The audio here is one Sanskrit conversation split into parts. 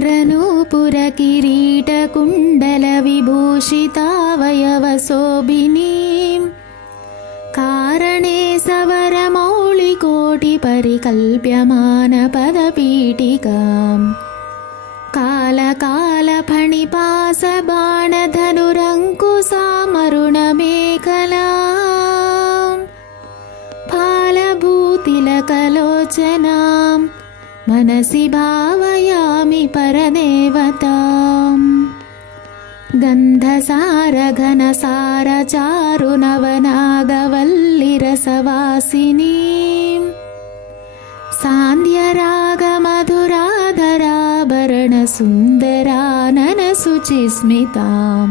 हारनूपुरकिरीटकुण्डलविभूषितावयवशोभिनीं कारणे सवरमौलिकोटिपरिकल्प्यमानपदपीठिकाम् कालकालफणिपासबाणधनुरङ्कुशामरुणमेखलां फालभूतिलकलोचनां मनसि भावयामि परदेवताम् गन्धसारघनसारचारुनवनागवल्लिरसवासिनीं सान्द्यरागमधुराधराभरणसुन्दराननशुचिस्मितां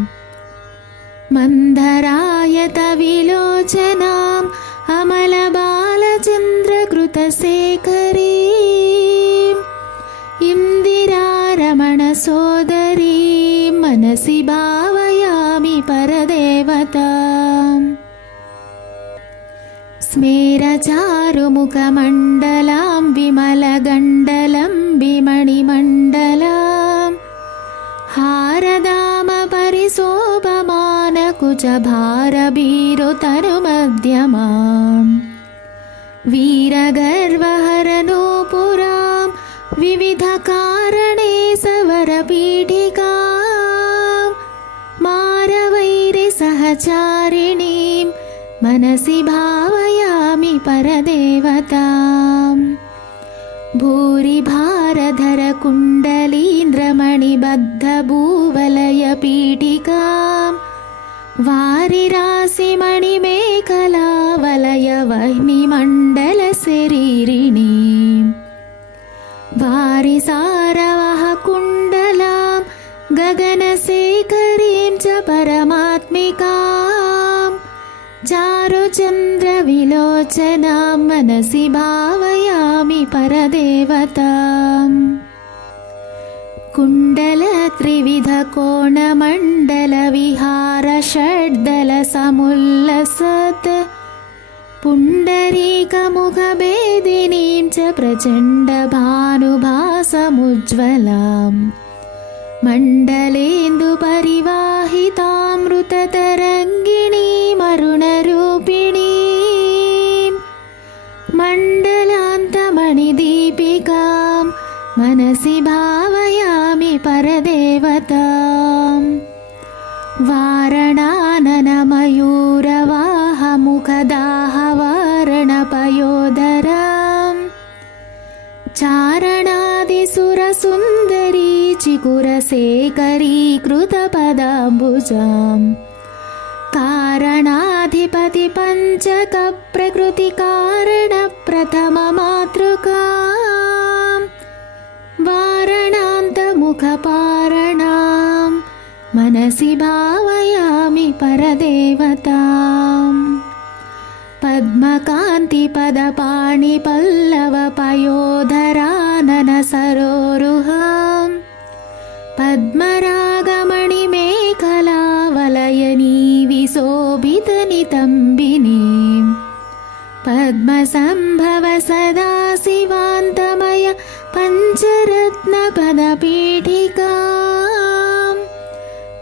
मन्धरायतविलोचनाम् अमलबालचन्द्रकृतशेखरीम् इन्दिरारमणसोदरीं मनसि भावयामि परदेवताम् स्मेरचारुमुखमण्डलां विमलगण्डलं विमणिमण्डलां हारदामपरिशोभमानकुचभारभीरुतनुमध्यमां वीरगर्वहरनूपुरां विविधकारणे सवरपीठिकां मारवैरिसहचारिणीं मनसि भावयामि परदेवताम् भूरिभारधरकुण्डलीन्द्रमणिबद्धभूवलयपीठिकां वारिराशिमणिमेखलावलयवह्निमण्डलशरीरिणीं वारिसारवहकुण्डलां गगनशेखरीं च परमात्मिकां चारुचन्द्रविलोचनां मनसि भावयामि परदेवताम् कुण्डलत्रिविधकोणमण्डलविहारषड्दलसमुल्लसत् पुण्डरीकमुखभेदिनीं च प्रचण्डभानुभासमुज्ज्वलां मण्डलेन्दुपरिवाहितामृततरङ्गिणीमरुणरूपिणीं मण्डलान्तमणिदीपिकां मनसि भावयामि परदेवताम् वारणाननमयूरवाहमुखदाहवारणपयोधरां चारणादिसुरसुन्दरी चिकुरशेखरीकृतपदाम्बुजां कारणाधिपतिपञ्चकप्रकृतिकारणप्रथममातृकां वारणान्तमुखपारणां मनसि भावयामि परदेवताम् पद्मकान्तिपदपाणिपल्लवपयोधराननसरोरुहां पद्मरागमणिमेखलावलयनीविशोभितनितम्बिनीं पद्मसम्भव सदा शिवान्तमय पञ्चरत्नपदपीठिकां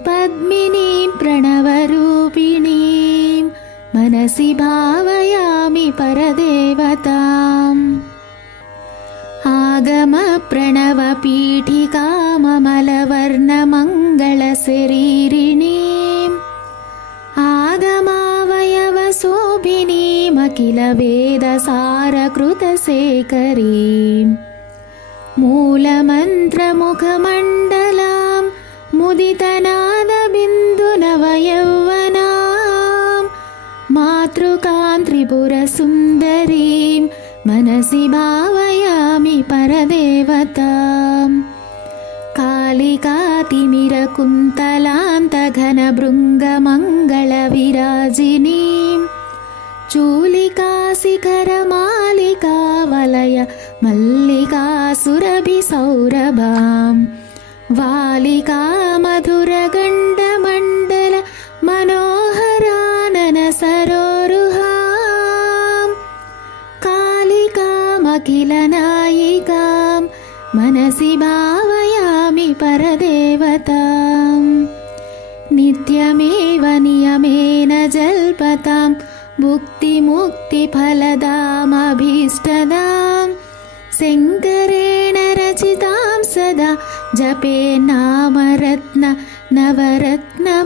पद्मिनीं प्रणवरूपिणीं मनसि भावयामि परदेवताम् आगमप्रणवपीठिकाममलवर्णमङ्गलशरीरिणीम् आगमावयवशोभिनीमखिलवेदसारकृतशेखरीं मूलमन्त्रमुखमण्डलां मुदितनादबिन्दुनवयौवनां मातृकां त्रिपुरसुन्दरीं मनसि भावयामि परदेवताम् कालिकातिमिरकुन्तलान्तघनभृङ्गमङ्गलविराजिनीं चूलिकाशिखरमालिकावलय मल्लिकासुरभिसौरभां वालिका मधुरगण्डमण्डल मनोहराननसरोरुहां कालिकामखिलनायिकां मनसि भावयामि नमामि परदेवतां नित्यमेव नियमेन जल्पतां भुक्तिमुक्तिफलदामभीष्टदां शङ्करेण रचितां सदा जपे नामरत्न नवरत्नमालिकाम्